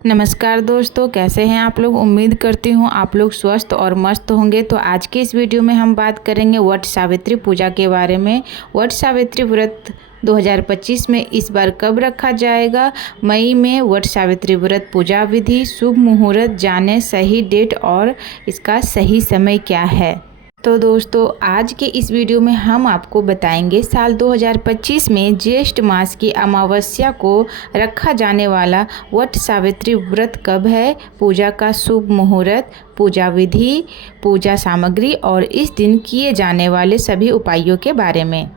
नमस्कार दोस्तों, कैसे हैं आप लोग। उम्मीद करती हूँ आप लोग स्वस्थ और मस्त होंगे। तो आज के इस वीडियो में हम बात करेंगे वट सावित्री पूजा के बारे में। वट सावित्री व्रत 2025 में इस बार कब रखा जाएगा, मई में वट सावित्री व्रत पूजा विधि, शुभ मुहूर्त, जाने सही डेट और इसका सही समय क्या है। तो दोस्तों आज के इस वीडियो में हम आपको बताएंगे साल 2025 में ज्येष्ठ मास की अमावस्या को रखा जाने वाला वट सावित्री व्रत कब है, पूजा का शुभ मुहूर्त, पूजा विधि, पूजा सामग्री और इस दिन किए जाने वाले सभी उपायों के बारे में।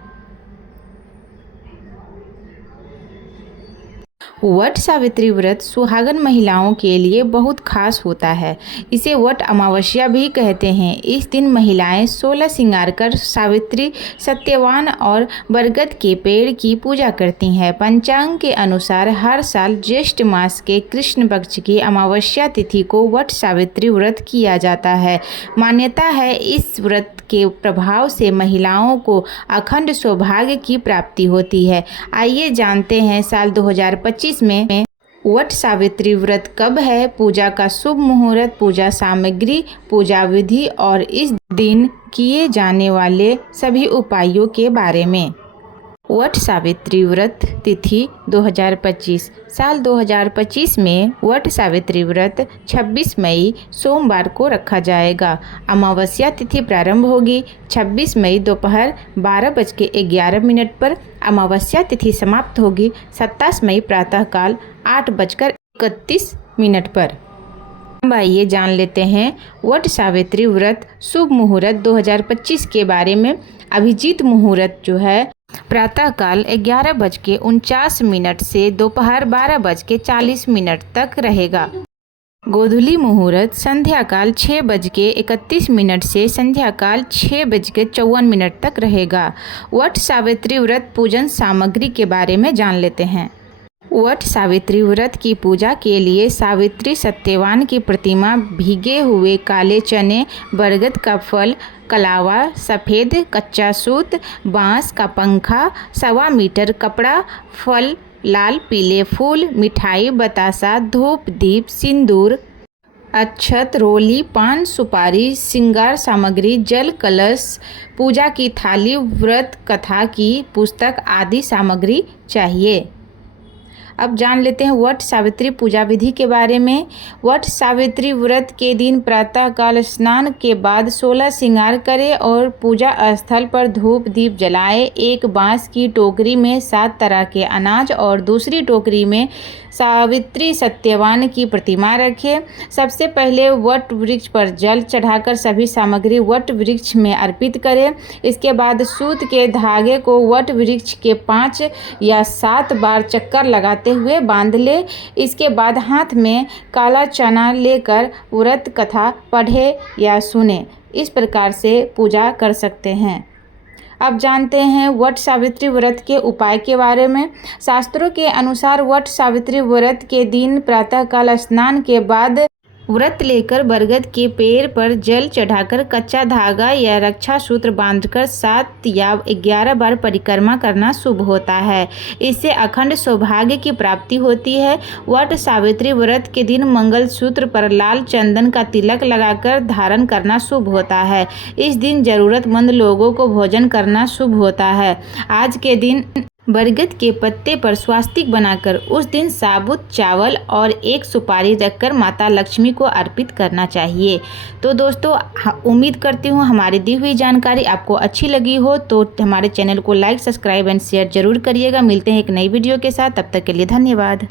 वट सावित्री व्रत सुहागन महिलाओं के लिए बहुत खास होता है। इसे वट अमावस्या भी कहते हैं। इस दिन महिलाएं 16 श्रृंगार कर सावित्री, सत्यवान और बरगद के पेड़ की पूजा करती हैं। पंचांग के अनुसार हर साल ज्येष्ठ मास के कृष्ण पक्ष की अमावस्या तिथि को वट सावित्री व्रत किया जाता है। मान्यता है इस व्रत के प्रभाव से महिलाओं को अखंड सौभाग्य की प्राप्ति होती है। आइए जानते हैं साल 2025 में वट सावित्री व्रत कब है, पूजा का शुभ मुहूर्त, पूजा सामग्री, पूजा विधि और इस दिन किए जाने वाले सभी उपायों के बारे में। वट सावित्री व्रत तिथि 2025। साल 2025 में वट सावित्री व्रत 26 मई सोमवार को रखा जाएगा। अमावस्या तिथि प्रारंभ होगी 26 मई दोपहर 12:11 पर। अमावस्या तिथि समाप्त होगी 27 मई प्रातःकाल 8:31 पर। अब आइए जान लेते हैं वट सावित्री व्रत शुभ मुहूर्त 2025 के बारे में। अभिजीत मुहूर्त जो है प्रातःकाल 11:49 से दोपहर 12:40 तक रहेगा। गोधूली मुहूर्त संध्याकाल 6:31 से संध्याकाल 6:54 तक रहेगा। वट सावित्री व्रत पूजन सामग्री के बारे में जान लेते हैं। वट सावित्री व्रत की पूजा के लिए सावित्री सत्यवान की प्रतिमा, भीगे हुए काले चने, बरगद का फल, कलावा, सफ़ेद कच्चा सूत, बांस का पंखा, 1.25 मीटर कपड़ा, फल, लाल पीले फूल, मिठाई, बतासा, धूप, दीप, सिंदूर, अक्षत, रोली, पान सुपारी, श्रृंगार सामग्री, जल कलश, पूजा की थाली, व्रत कथा की पुस्तक आदि सामग्री चाहिए। अब जान लेते हैं वट सावित्री पूजा विधि के बारे में। वट सावित्री व्रत के दिन प्रातःकाल स्नान के बाद 16 श्रृंगार करें और पूजा स्थल पर धूप दीप जलाएं। एक बांस की टोकरी में 7 तरह के अनाज और दूसरी टोकरी में सावित्री सत्यवान की प्रतिमा रखें। सबसे पहले वट वृक्ष पर जल चढ़ाकर सभी सामग्री वट वृक्ष में अर्पित करें। इसके बाद सूत के धागे को वट वृक्ष के 5 या 7 बार चक्कर लगाते हुए बांध ले। इसके बाद हाथ में काला चना लेकर व्रत कथा पढ़े या सुने। इस प्रकार से पूजा कर सकते हैं। अब जानते हैं वट सावित्री व्रत के उपाय के बारे में। शास्त्रों के अनुसार वट सावित्री व्रत के दिन प्रातःकाल स्नान के बाद व्रत लेकर बरगद के पेड़ पर जल चढ़ाकर कच्चा धागा या रक्षा सूत्र बांधकर 7 या 11 बार परिक्रमा करना शुभ होता है। इससे अखंड सौभाग्य की प्राप्ति होती है। वट सावित्री व्रत के दिन मंगल सूत्र पर लाल चंदन का तिलक लगाकर धारण करना शुभ होता है। इस दिन जरूरतमंद लोगों को भोजन करना शुभ होता है। आज के दिन बरगद के पत्ते पर स्वास्तिक बनाकर उस दिन साबुत चावल और एक सुपारी रखकर माता लक्ष्मी को अर्पित करना चाहिए। तो दोस्तों उम्मीद करती हूँ हमारी दी हुई जानकारी आपको अच्छी लगी हो, तो हमारे चैनल को लाइक, सब्सक्राइब एंड शेयर जरूर करिएगा। मिलते हैं एक नई वीडियो के साथ, तब तक के लिए धन्यवाद।